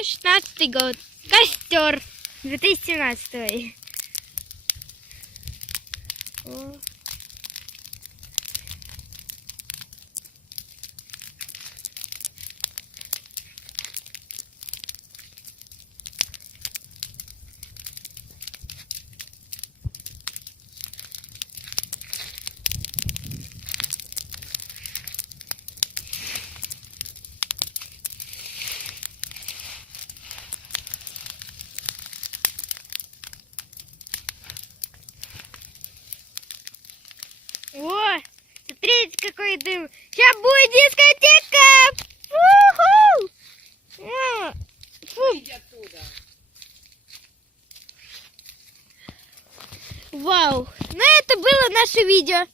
2016 год. Костёр. 2017. О. О, смотрите, какой дым. Сейчас будет дискотека. Фу-ху! О, фу. Вау. Ну, это было наше видео.